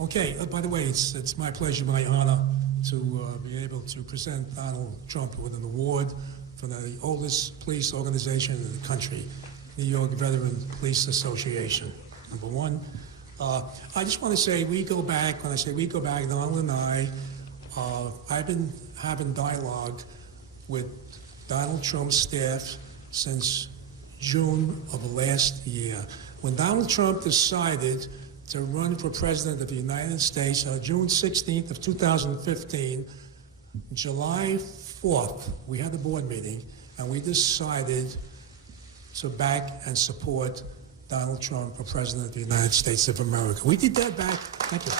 Okay, by the way, it's my pleasure, my honor to be able to present Donald Trump with an award for the oldest police organization in the country, New York Veteran Police Association, number one. I just want to say we go back, when I say we go back, Donald and I've been having dialogue with Donald Trump's staff since June of last year. When Donald Trump decided to run for president of the United States on June 16th of 2015, July 4th, we had a board meeting, and we decided to back and support Donald Trump for president of the United States of America. We did that back, thank you.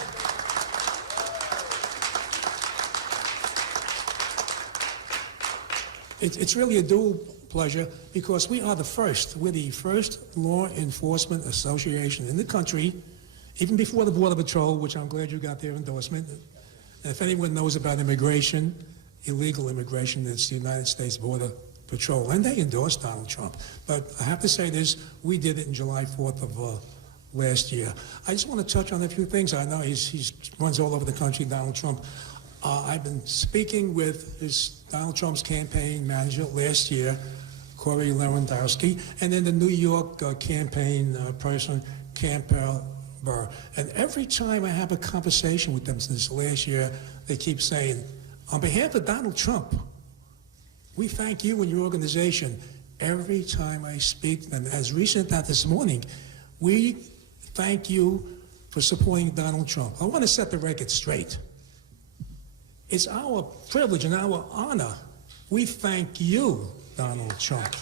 It's really a dual pleasure because we are the first. We're the first law enforcement association in the country, even before the Border Patrol, which I'm glad you got their endorsement. And if anyone knows about immigration, illegal immigration, it's the United States Border Patrol, and they endorsed Donald Trump. But I have to say this, we did it in July 4th of last year. I just want to touch on a few things. I know he runs all over the country, Donald Trump. I've been speaking with Donald Trump's campaign manager last year, Corey Lewandowski, and then the New York campaign person, Campbell Burr. And every time I have a conversation with them since last year, they keep saying, on behalf of Donald Trump, we thank you and your organization. Every time I speak, and as recent as this morning, we thank you for supporting Donald Trump. I want to set the record straight. It's our privilege and our honor. We thank you, Donald Trump.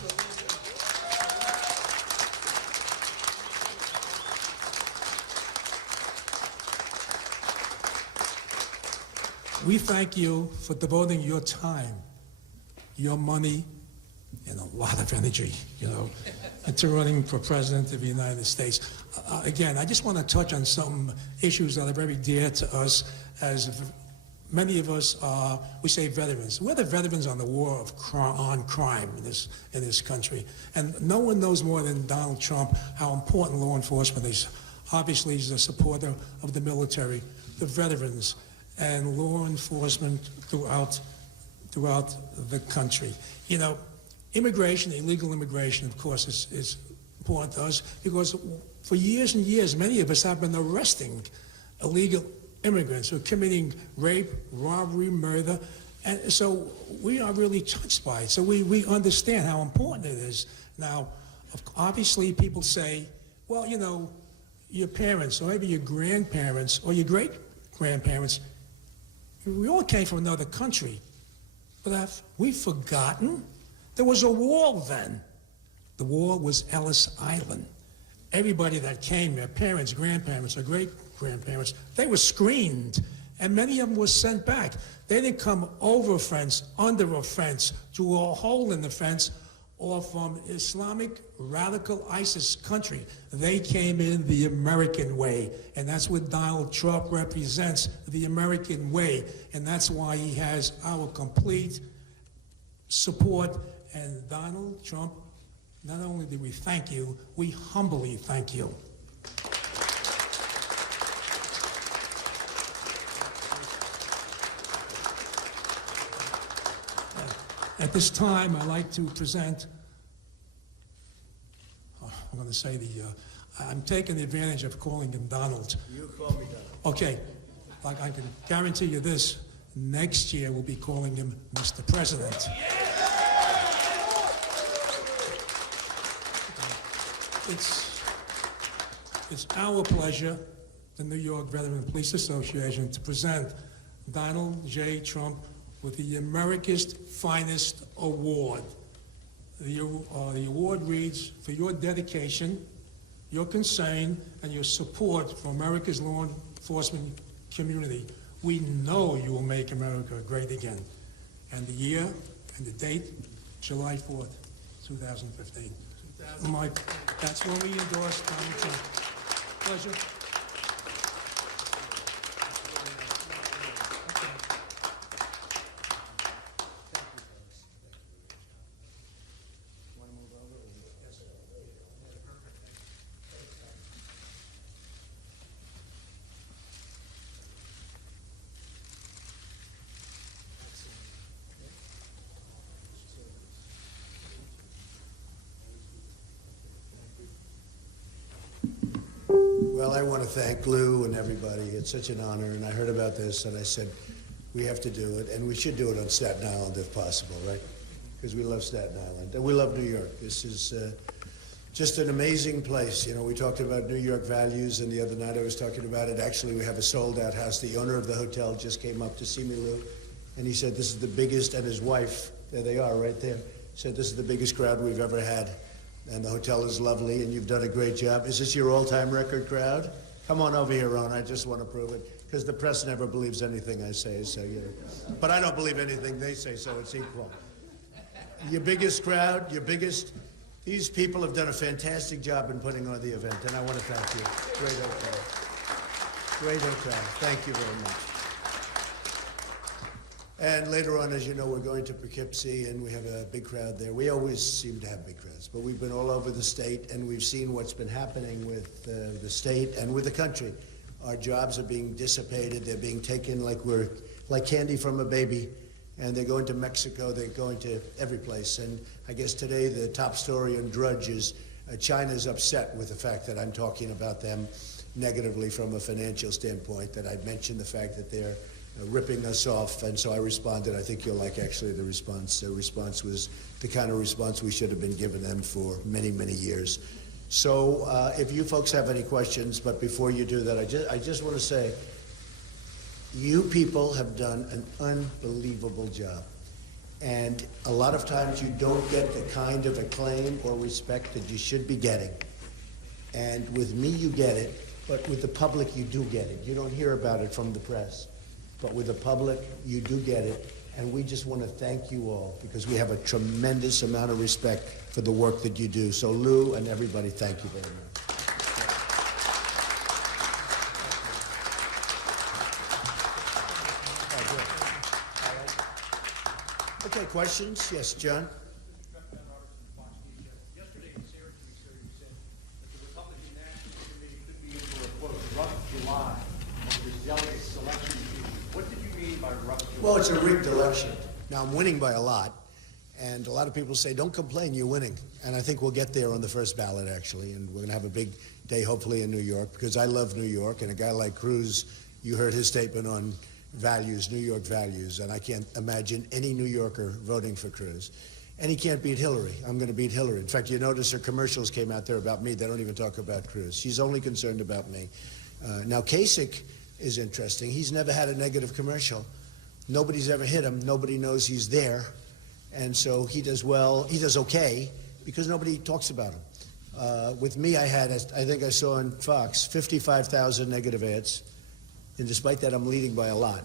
We thank you for devoting your time, your money, and a lot of energy, into running for president of the United States. Again, I just want to touch on some issues that are very dear to us, as many of us are, we say veterans. We're the veterans on the war on crime in this country. And no one knows more than Donald Trump how important law enforcement is. Obviously, he's a supporter of the military, the veterans, and law enforcement throughout the country. Immigration, illegal immigration, of course, is important to us because for years and years, many of us have been arresting illegal immigrants who are committing rape, robbery, murder, and so we are really touched by it. So we understand how important it is. Now, obviously, people say, well, your parents, or maybe your grandparents, or your great-grandparents, we all came from another country. But have we forgotten? There was a wall then. The wall was Ellis Island. Everybody that came, their parents, grandparents, or great-grandparents, they were screened, and many of them were sent back. They didn't come over a fence, under a fence, to a hole in the fence, or from Islamic radical ISIS country. They came in the American way, and that's what Donald Trump represents, the American way, and that's why he has our complete support. And Donald Trump, not only do we thank you, we humbly thank you. At this time, I'd like to present, I'm going to say I'm taking advantage of calling him Donald. You call me Donald. Okay, like I can guarantee you this, next year we'll be calling him Mr. President. It's our pleasure, the New York Veteran Police Association, to present Donald J. Trump with the America's Finest Award. The award reads, for your dedication, your concern, and your support for America's law enforcement community. We know you will make America great again. And the year and the date, July 4th, 2015. Mike, that's when we endorse Donald Trump. Pleasure. Well, I want to thank Lou and everybody. It's such an honor, and I heard about this, and I said, we have to do it, and we should do it on Staten Island if possible, right? Because we love Staten Island, and we love New York. This is just an amazing place. You know, we talked about New York values, and the other night I was talking about it. Actually, we have a sold-out house. The owner of the hotel just came up to see me, Lou, and he said, this is the biggest, and his wife, there they are right there, said, this is the biggest crowd we've ever had. And the hotel is lovely, and you've done a great job. Is this your all-time record crowd? Come on over here, Ron. I just want to prove it. Because the press never believes anything I say, so, you know. But I don't believe anything they say, so it's equal. Your biggest crowd, your biggest... These people have done a fantastic job in putting on the event, and I want to thank you. Great hotel. Great hotel. Thank you very much. And later on, as you know, we're going to Poughkeepsie, and we have a big crowd there. We always seem to have big crowds, but we've been all over the state, and we've seen what's been happening with the state and with the country. Our jobs are being dissipated. They're being taken like candy from a baby, and they're going to Mexico. They're going to every place. And I guess today the top story on Drudge is China's upset with the fact that I'm talking about them negatively from a financial standpoint, that I'd mentioned the fact that they're ripping us off, and so I responded. I think you'll like actually the response. The response was the kind of response we should have been giving them for many, many years. So if you folks have any questions, but before you do that, I just want to say, you people have done an unbelievable job. And a lot of times you don't get the kind of acclaim or respect that you should be getting. And with me, you get it, but with the public, you do get it. You don't hear about it from the press. But with the public, you do get it, and we just want to thank you all because we have a tremendous amount of respect for the work that you do. So Lou and everybody, thank you very much. Okay, questions? Yes, John? Yesterday in Syracuse, sir, you said that the Republican National Committee could be in for a, quote, rough July of this delegate selection. What did you mean by rough July? Well, it's a rigged election. Now, I'm winning by a lot, and a lot of people say, don't complain, you're winning. And I think we'll get there on the first ballot, actually, and we're going to have a big day, hopefully, in New York, because I love New York, and a guy like Cruz, you heard his statement on values, New York values, and I can't imagine any New Yorker voting for Cruz. And he can't beat Hillary. I'm going to beat Hillary. In fact, you notice her commercials came out there about me. They don't even talk about Cruz. She's only concerned about me. Now, Kasich is interesting. He's never had a negative commercial. Nobody's ever hit him. Nobody knows he's there. And so he does well. He does okay because nobody talks about him. With me, I think I saw on Fox, 55,000 negative ads. And despite that, I'm leading by a lot.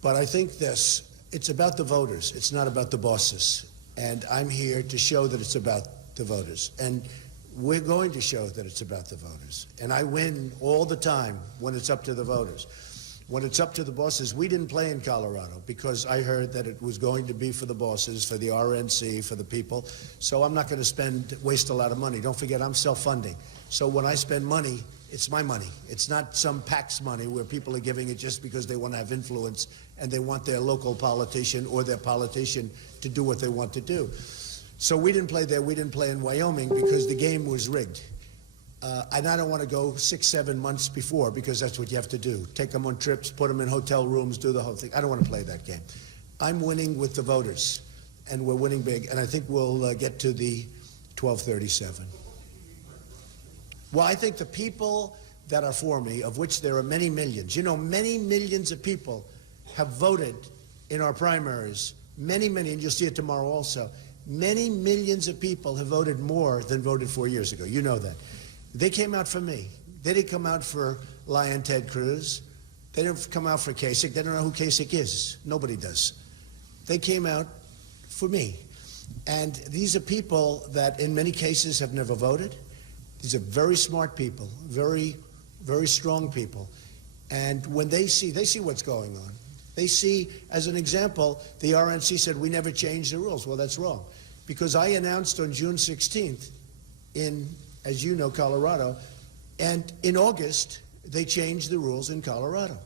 But I think it's about the voters. It's not about the bosses. And I'm here to show that it's about the voters. And we're going to show that it's about the voters. And I win all the time when it's up to the voters. When it's up to the bosses, we didn't play in Colorado because I heard that it was going to be for the bosses, for the RNC, for the people. So I'm not going to waste a lot of money. Don't forget, I'm self-funding. So when I spend money, it's my money. It's not some PAC's money where people are giving it just because they want to have influence and they want their local politician or their politician to do what they want to do. So we didn't play there. We didn't play in Wyoming because the game was rigged. And I don't want to go 6, 7 months before because that's what you have to do. Take them on trips, put them in hotel rooms, do the whole thing. I don't want to play that game. I'm winning with the voters, and we're winning big. And I think we'll get to the 1237. Well, I think the people that are for me, of which there are many millions, many millions of people have voted in our primaries. Many, and you'll see it tomorrow also. Many millions of people have voted more than voted 4 years ago. You know that. They came out for me. They didn't come out for Lion Ted Cruz. They didn't come out for Kasich. They don't know who Kasich is. Nobody does. They came out for me. And these are people that in many cases have never voted. These are very smart people, very, very strong people. And when they see what's going on. They see, as an example, the RNC said, we never changed the rules. Well, that's wrong. Because I announced on June 16th in, as you know, Colorado, and in August, they changed the rules in Colorado.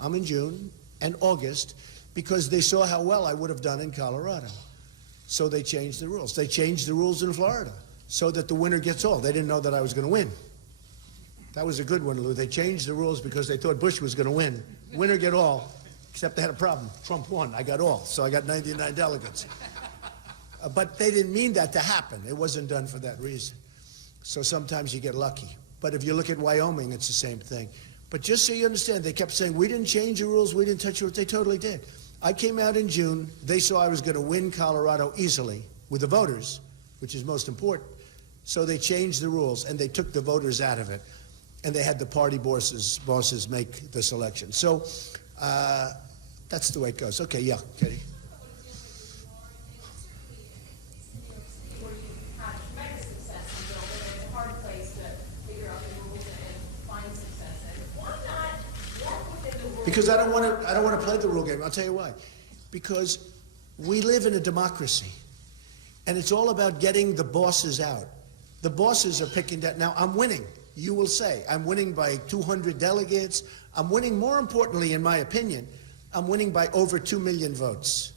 I'm in June and August because they saw how well I would have done in Colorado. So they changed the rules. They changed the rules in Florida so that the winner gets all. They didn't know that I was going to win. That was a good one, Lou. They changed the rules because they thought Bush was going to win. Win or get all, except they had a problem. Trump won. I got all, so I got 99 delegates. But they didn't mean that to happen. It wasn't done for that reason. So sometimes you get lucky. But if you look at Wyoming, it's the same thing. But just so you understand, they kept saying, we didn't change the rules, we didn't touch the rules. They totally did. I came out in June. They saw I was going to win Colorado easily with the voters, which is most important. So they changed the rules, and they took the voters out of it. And they had the party bosses make the selection. So that's the way it goes. Okay, yeah, Katie. Because I don't want to play the rule game. I'll tell you why. Because we live in a democracy, and it's all about getting the bosses out. The bosses are picking that. Now, I'm winning. You will say, I'm winning by 200 delegates. I'm winning, more importantly, in my opinion, I'm winning by over 2 million votes.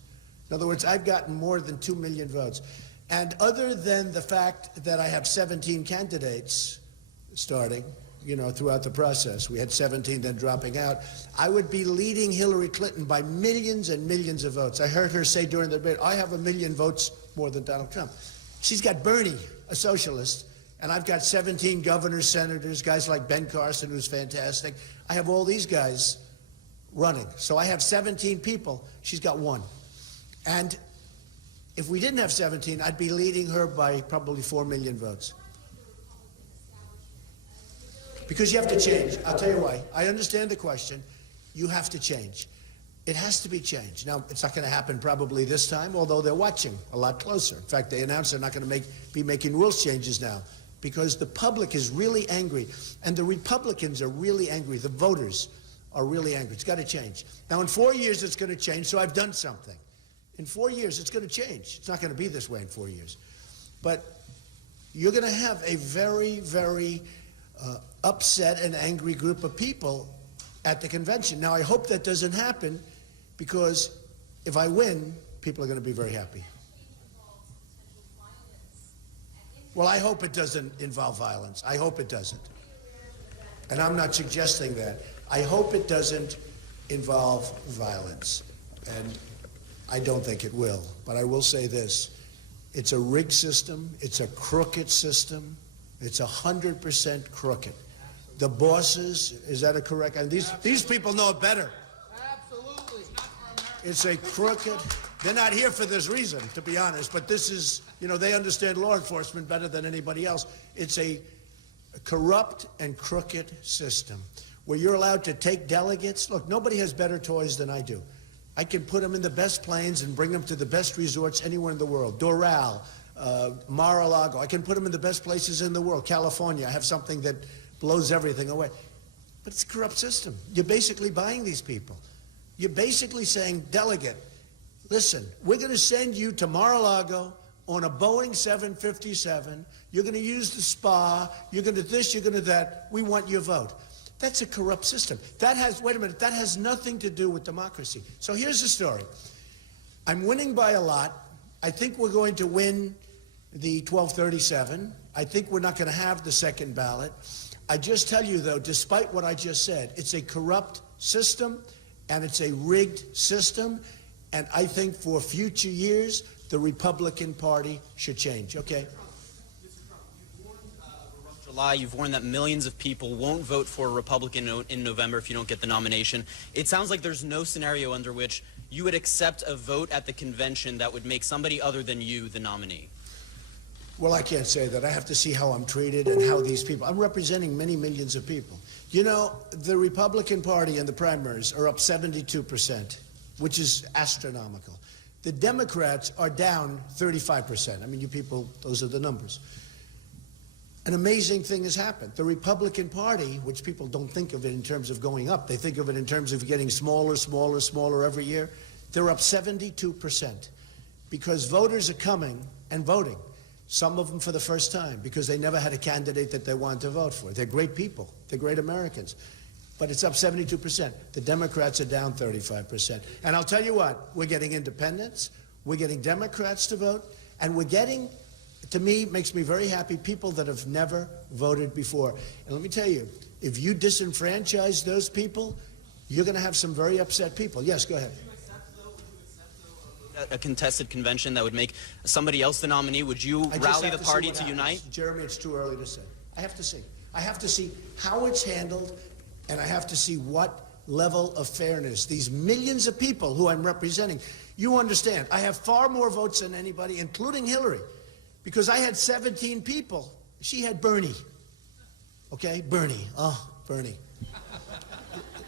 In other words, I've gotten more than 2 million votes. And other than the fact that I have 17 candidates starting, you know, throughout the process, we had 17 then dropping out, I would be leading Hillary Clinton by millions and millions of votes. I heard her say during the debate, I have 1 million votes more than Donald Trump. She's got Bernie, a socialist, and I've got 17 governors, senators, guys like Ben Carson, who's fantastic. I have all these guys running. So I have 17 people. She's got 1. And if we didn't have 17, I'd be leading her by probably 4 million votes. Because you have to change. I'll tell you why. I understand the question. You have to change. It has to be changed. Now, it's not going to happen probably this time, although they're watching a lot closer. In fact, they announced they're not going to be making rules changes now, because the public is really angry, and the Republicans are really angry. The voters are really angry. It's got to change. Now, in 4 years, it's going to change, so I've done something. In 4 years, it's going to change. It's not going to be this way in 4 years. But you're going to have a very, very upset and angry group of people at the convention. Now, I hope that doesn't happen, because if I win, people are going to be very happy. Well, I hope it doesn't involve violence. I hope it doesn't. And I'm not suggesting that. I hope it doesn't involve violence. And I don't think it will. But I will say this. It's a rigged system. It's a crooked system. It's 100% crooked. The bosses, is that a correct? And these people know it better. Absolutely. It's a crooked. They're not here for this reason, to be honest, but this is, you know, they understand law enforcement better than anybody else. It's a corrupt and crooked system where you're allowed to take delegates. Look, nobody has better toys than I do. I can put them in the best planes and bring them to the best resorts anywhere in the world. Doral, Mar-a-Lago. I can put them in the best places in the world. California, I have something that blows everything away. But it's a corrupt system. You're basically buying these people. You're basically saying, delegate, listen, we're going to send you to Mar-a-Lago on a Boeing 757. You're going to use the spa. You're going to this, you're going to that. We want your vote. That's a corrupt system. That has, wait a minute, that has nothing to do with democracy. So here's the story. I'm winning by a lot. I think we're going to win the 1237. I think we're not going to have the second ballot. I just tell you, though, despite what I just said, it's a corrupt system, and it's a rigged system, and I think for future years, the Republican Party should change. Okay? July, you've warned that millions of people won't vote for a Republican in November if you don't get the nomination. It sounds like there's no scenario under which you would accept a vote at the convention that would make somebody other than you the nominee. Well, I can't say that. I have to see how I'm treated and how these people... I'm representing many millions of people. You know, the Republican Party in the primaries are up 72%, which is astronomical. The Democrats are down 35%. I mean, you people, those are the numbers. An amazing thing has happened. The Republican Party, which people don't think of it in terms of going up, they think of it in terms of getting smaller, smaller, smaller every year. They're up 72% because voters are coming and voting. Some of them for the first time because they never had a candidate that they wanted to vote for. They're great people. They're great Americans. But it's up 72%. The Democrats are down 35%. And I'll tell you what, we're getting independents, we're getting Democrats to vote, and we're getting, to me, makes me very happy, people that have never voted before. And let me tell you, If you disenfranchise those people, you're going to have some very upset people. Yes, go ahead. A contested convention that would make somebody else the nominee? Would you I just rally have the to see party what to happens. unite? Jeremy, it's too early to say. I have to see. I have to see how it's handled, and I have to see what level of fairness these millions of people who I'm representing. You understand, I have far more votes than anybody, including Hillary, because I had 17 people. She had Bernie. Okay, Bernie. Oh, Bernie.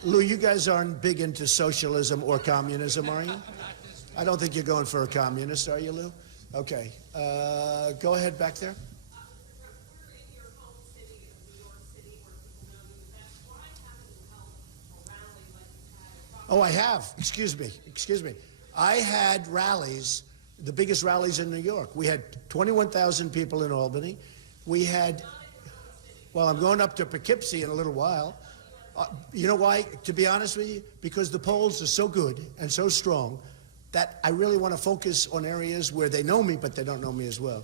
Lou, you guys aren't big into socialism or communism, are you? I don't think you're going for a communist, are you, Lou? Okay. Go ahead back there. Oh, I have. Excuse me. Excuse me. I had rallies, the biggest rallies in New York. We had 21,000 people in Albany. We had, well, I'm going up to Poughkeepsie in a little while. You know why? To be honest with you, because the polls are so good and so strong that I really want to focus on areas where they know me, but they don't know me as well.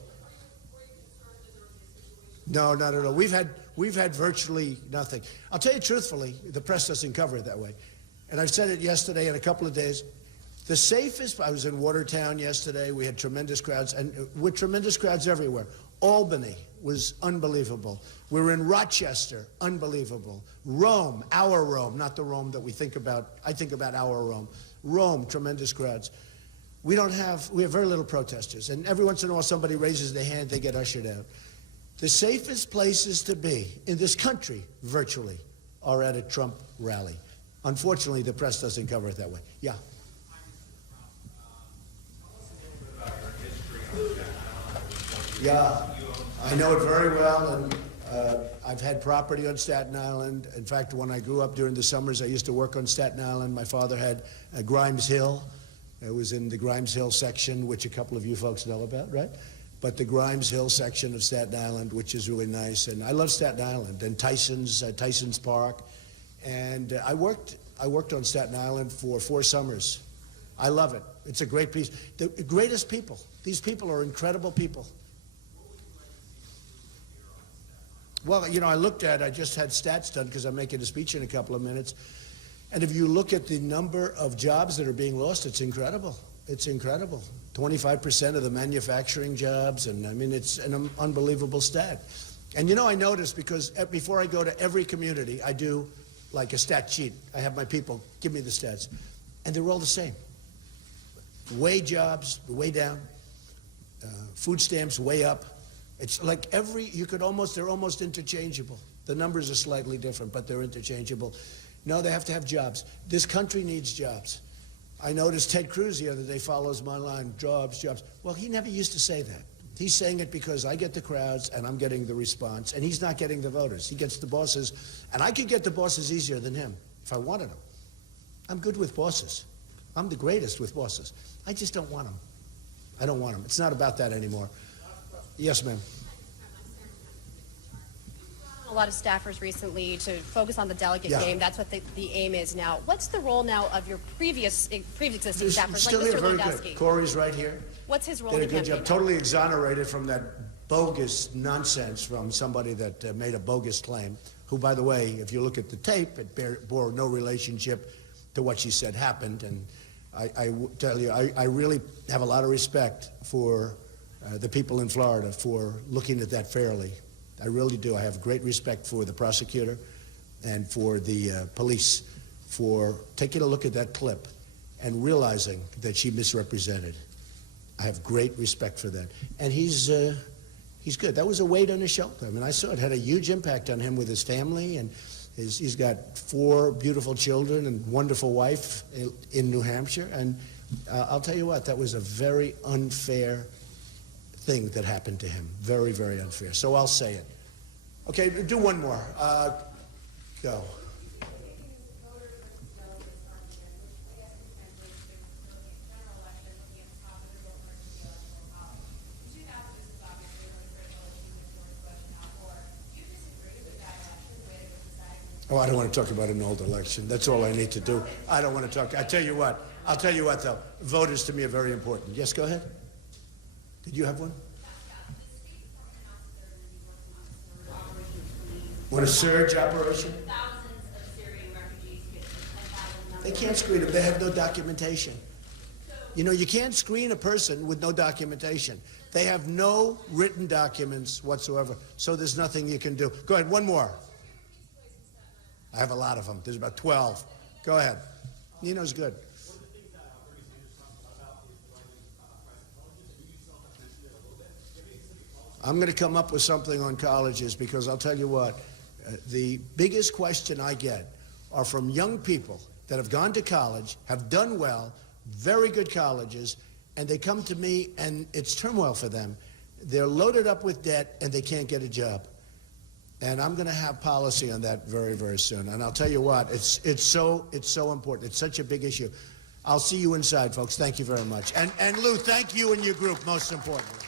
No, not at all. We've had virtually nothing. I'll tell you truthfully, the press doesn't cover it that way. And I've said it yesterday in a couple of days. The safest, I was in Watertown yesterday, we had tremendous crowds, and with tremendous crowds everywhere. Albany was unbelievable. We're in Rochester, unbelievable. Rome, our Rome, not the Rome that we think about. I think about our Rome. Rome, tremendous crowds. We have very little protesters, and every once in a while somebody raises their hand, they get ushered out. The safest places to be in this country, virtually, are at a Trump rally. Unfortunately, the press doesn't cover it that way. Yeah. Yeah, I know it very well, and I've had property on Staten Island. In fact, when I grew up during the summers, I used to work on Staten Island. My father had Grimes Hill. It was in the Grimes Hill section, which a couple of you folks know about, right? But the Grimes Hill section of Staten Island, which is really nice. And I love Staten Island and Tyson's Park. And I worked on Staten Island for 4 summers. I love it. It's a great piece. The greatest people. These people are incredible people. Well, you know, I just had stats done because I'm making a speech in a couple of minutes. And if you look at the number of jobs that are being lost, it's incredible. It's incredible. 25% of the manufacturing jobs, and I mean, it's an unbelievable stat. And you know, I noticed because before I go to every community, I do like a stat sheet. I have my people give me the stats, and they're all the same. Way jobs, way down. Food stamps, way up. It's like they're almost interchangeable. The numbers are slightly different, but they're interchangeable. No, they have to have jobs. This country needs jobs. I noticed Ted Cruz the other day follows my line, jobs, jobs. Well, he never used to say that. He's saying it because I get the crowds and I'm getting the response, and he's not getting the voters. He gets the bosses, and I could get the bosses easier than him if I wanted them. I'm good with bosses. I'm the greatest with bosses. I just don't want them. I don't want them. It's not about that anymore. Yes, ma'am. A lot of staffers recently to focus on the delegate Yeah. game. That's what the aim is now. What's the role now of your pre-existing staffers, Still like here, Mr. very Lewandowski? good. Corey's right here. What's his role Did a in the good campaign? job. Totally exonerated from that bogus nonsense from somebody that made a bogus claim, who, by the way, if you look at the tape, it bore no relationship to what she said happened. And I tell you, I really have a lot of respect for the people in Florida for looking at that fairly. I really do. I have great respect for the prosecutor and for the police for taking a look at that clip and realizing that she misrepresented. I have great respect for that. And he's good. That was a weight on his shoulder. I mean, I saw it had a huge impact on him with his family, and he's got 4 beautiful children and wonderful wife in New Hampshire. And I'll tell you what, that was a very unfair thing that happened to him. Very, very unfair. So I'll say it. Okay, do one more. Go. Oh, I don't want to talk about an old election. That's all I need to do. I don't want to talk. I'll tell you what, though. Voters to me are very important. Yes, go ahead. Did you have one? Want a surge operation? Thousands of Syrian refugees get to 10,000 They can't screen them. They have no documentation. You know, you can't screen a person with no documentation. They have no written documents whatsoever, so there's nothing you can do. Go ahead, one more. I have a lot of them. There's about 12. Go ahead. Nino's good. I'm going to come up with something on colleges because I'll tell you what, the biggest question I get are from young people that have gone to college, have done well, very good colleges, and they come to me and it's turmoil for them. They're loaded up with debt and they can't get a job. And I'm going to have policy on that very, very soon. And I'll tell you what, it's so important. It's such a big issue. I'll see you inside, folks. Thank you very much. And Lou, thank you and your group, most importantly.